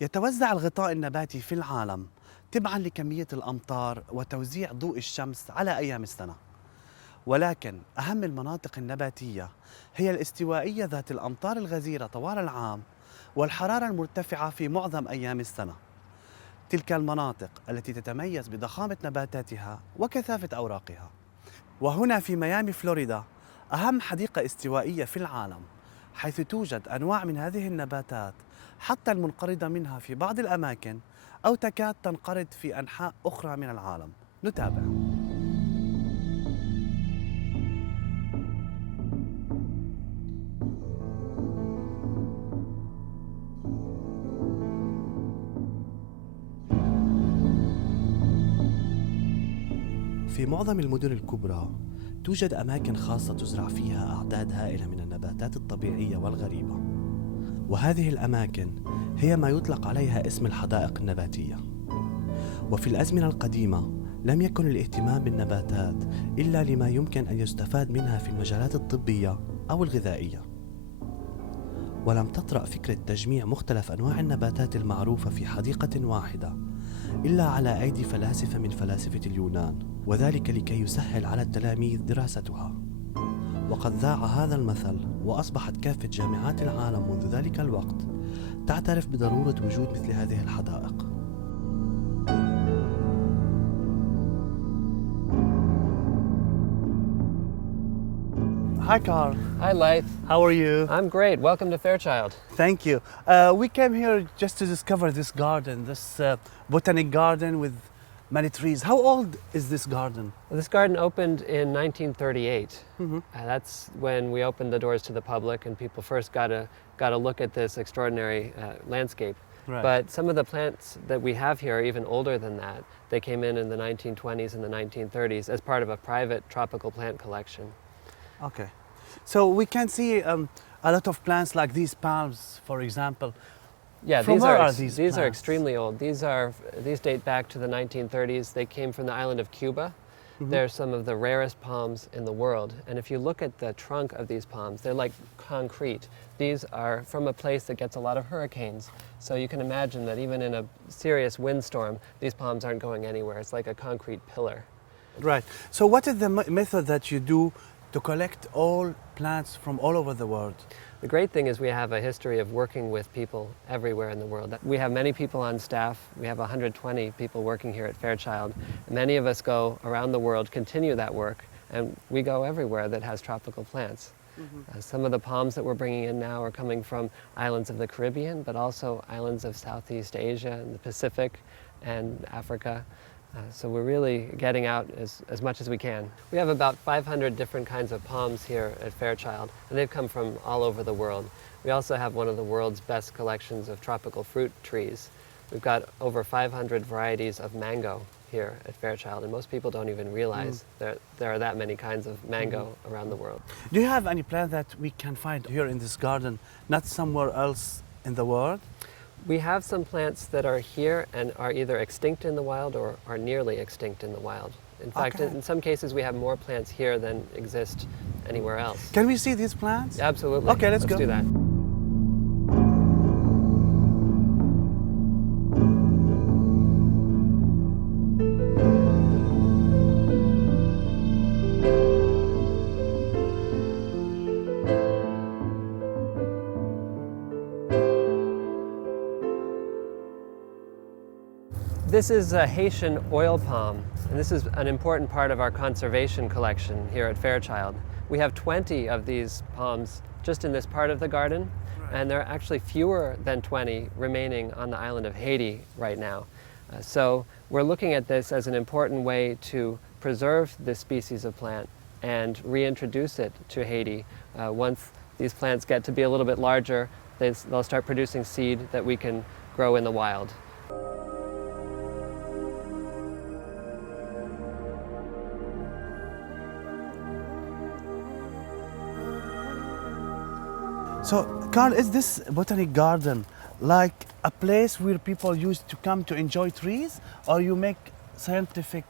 يتوزع الغطاء النباتي في العالم تبعاً لكمية الأمطار وتوزيع ضوء الشمس على أيام السنة، ولكن أهم المناطق النباتية هي الاستوائية ذات الأمطار الغزيرة طوال العام والحرارة المرتفعة في معظم أيام السنة. تلك المناطق التي تتميز بضخامة نباتاتها وكثافة أوراقها. وهنا في ميامي-فلوريدا أهم حديقة استوائية في العالم، حيث توجد أنواع من هذه النباتات حتى المنقرضة منها في بعض الأماكن أو تكاد تنقرض في أنحاء أخرى من العالم. نتابع. في معظم المدن الكبرى توجد أماكن خاصة تزرع فيها أعداد هائلة من النباتات الطبيعية والغريبة، وهذه الأماكن هي ما يطلق عليها اسم الحدائق النباتية. وفي الأزمنة القديمة لم يكن الاهتمام بالنباتات إلا لما يمكن أن يستفاد منها في المجالات الطبية أو الغذائية، ولم تطرأ فكرة تجميع مختلف أنواع النباتات المعروفة في حديقة واحدة إلا على أيدي فلاسفة من فلاسفة اليونان، وذلك لكي يسهل على التلاميذ دراستها. وقد ذاع هذا المثل، وأصبحت كافة جامعات العالم منذ ذلك الوقت تعترف بضرورة وجود مثل هذه الحدائق. Hi Carl. Hi Laith. How are you? I'm great. Welcome to Fairchild. Thank you. We came here just to discover this garden, this botanic garden with many trees. How old is this garden? Well, this garden opened in 1938. Mm-hmm. That's when we opened the doors to the public and people first got a look at this extraordinary landscape. Right. But some of the plants that we have here are even older than that. They came in the 1920s and the 1930s as part of a private tropical plant collection. Okay. So we can see a lot of plants like these palms, for example. Yeah, From these where are are these these are plants? extremely old. These date back to the 1930s. They came from the island of Cuba. Mhm. They're some of the rarest palms in the world. And if you look at the trunk of these palms, they're like concrete. These are from a place that gets a lot of hurricanes. So you can imagine that even in a serious windstorm, these palms aren't going anywhere. It's like a concrete pillar. Right. So what is the method that you do to collect all plants from all over the world? The great thing is we have a history of working with people everywhere in the world. We have many people on staff. We have 120 people working here at Fairchild. Many of us go around the world, continue that work, and we go everywhere that has tropical plants. Mm-hmm. Some of the palms that we're bringing in now are coming from islands of the Caribbean, but also islands of Southeast Asia and the Pacific and Africa. So we're really getting out as much as we can. We have about 500 different kinds of palms here at Fairchild, and they've come from all over the world. We also have one of the world's best collections of tropical fruit trees. We've got over 500 varieties of mango here at Fairchild, and most people don't even realize there are that many kinds of mango around the world. Do you have any plant that we can find here in this garden, not somewhere else in the world? We have some plants that are here and are either extinct in the wild or are nearly extinct in the wild. In fact, Okay. in some cases we have more plants here than exist anywhere else. Can we see these plants? Absolutely. Okay, let's go. do that. This is a Haitian oil palm, and this is an important part of our conservation collection here at Fairchild. We have 20 of these palms just in this part of the garden, and there are actually fewer than 20 remaining on the island of Haiti right now. So we're looking at this as an important way to preserve this species of plant and reintroduce it to Haiti. Once these plants get to be a little bit larger, they'll start producing seed that we can grow in the wild. So, Carl, is this botanic garden like a place where people used to come to enjoy trees, or you make scientific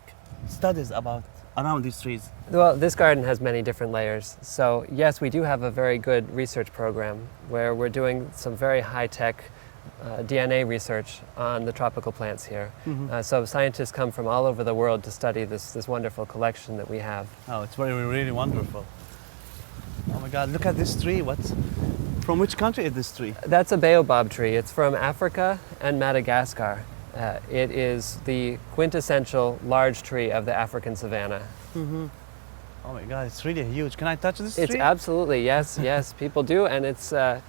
studies around these trees? Well, this garden has many different layers. So yes, we do have a very good research program where we're doing some very high-tech DNA research on the tropical plants here. So scientists come from all over the world to study this wonderful collection that we have. Oh, it's really wonderful. Oh my God, look at this tree. From which country is this tree? That's a baobab tree. It's from Africa and Madagascar. It is the quintessential large tree of the African savanna. Oh my God, it's really huge. Can I touch this It's tree? absolutely, yes, people do, and it's a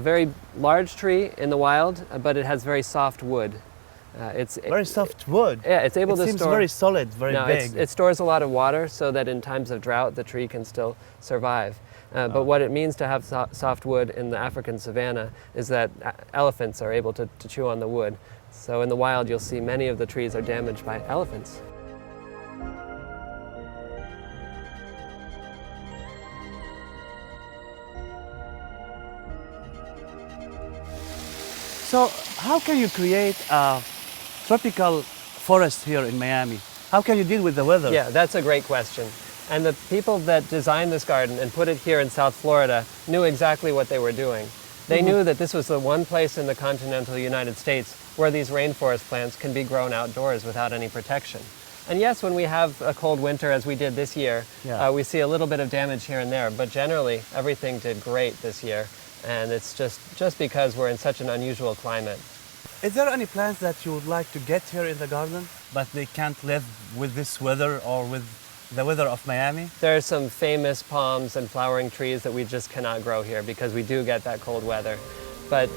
very large tree in the wild, but it has very soft wood. It's Very soft wood. Yeah, it's able It to seems store. very solid, very No, big. it stores a lot of water so that in times of drought the tree can still survive. But what it means to have soft wood in the African savanna is that elephants are able to chew on the wood. So in the wild you'll see many of the trees are damaged by elephants. So how can you create a tropical forest here in Miami? How can you deal with the weather? Yeah, that's a great question. And the people that designed this garden and put it here in South Florida knew exactly what they were doing. They knew that this was the one place in the continental United States where these rainforest plants can be grown outdoors without any protection. And yes, when we have a cold winter, as we did this year, we see a little bit of damage here and there, but generally everything did great this year. And it's just because we're in such an unusual climate. Is there any plants that you would like to get here in the garden, but they can't live with this weather or with the weather of Miami? There are some famous palms and flowering trees that we just cannot grow here because we do get that cold weather. But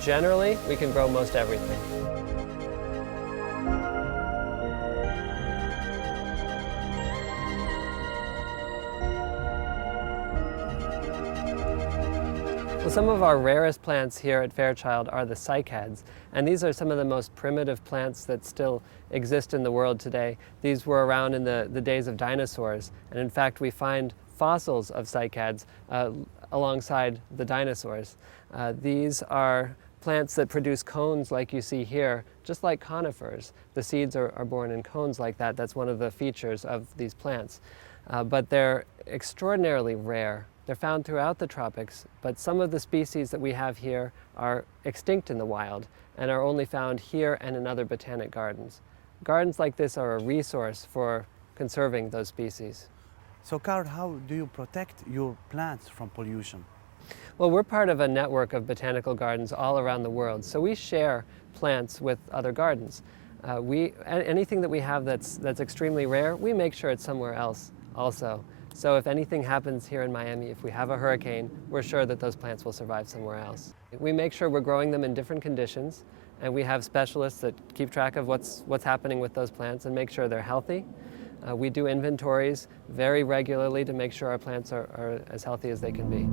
generally, we can grow most everything. Well, some of our rarest plants here at Fairchild are the cycads, and these are some of the most primitive plants that still exist in the world today. These were around in the days of dinosaurs, and in fact we find fossils of cycads alongside the dinosaurs. These are plants that produce cones like you see here, just like conifers. The seeds are born in cones like that. That's one of the features of these plants. But they're extraordinarily rare. They're found throughout the tropics, but some of the species that we have here are extinct in the wild and are only found here and in other botanic gardens. Gardens like this are a resource for conserving those species. So, Carl, how do you protect your plants from pollution? Well, we're part of a network of botanical gardens all around the world, so we share plants with other gardens. Anything that we have that's extremely rare, we make sure it's somewhere else also. So if anything happens here in Miami, if we have a hurricane, we're sure that those plants will survive somewhere else. We make sure we're growing them in different conditions, and we have specialists that keep track of what's happening with those plants and make sure they're healthy. We do inventories very regularly to make sure our plants are as healthy as they can be.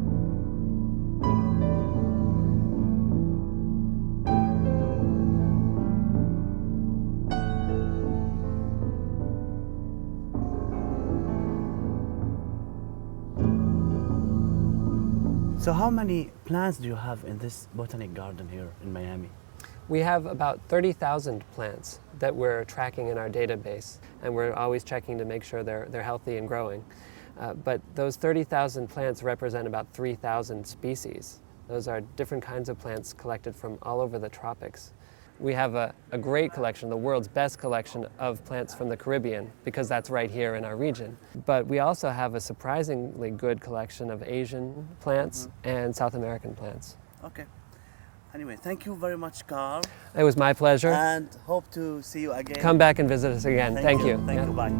So how many plants do you have in this botanic garden here in Miami? We have about 30,000 plants that we're tracking in our database, and we're always checking to make sure they're healthy and growing. But those 30,000 plants represent about 3,000 species. Those are different kinds of plants collected from all over the tropics. We have a great collection, the world's best collection of plants from the Caribbean, because that's right here in our region. But we also have a surprisingly good collection of Asian plants and South American plants. Okay. Anyway, thank you very much, Carl. It was my pleasure. And hope to see you again. Come back and visit us again. Thank you. Thank you. Bye.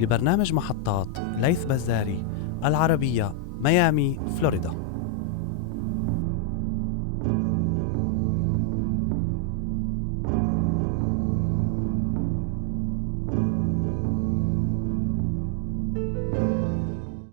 لبرنامج محطات ليث بزاري العربيه ميامي فلوريدا.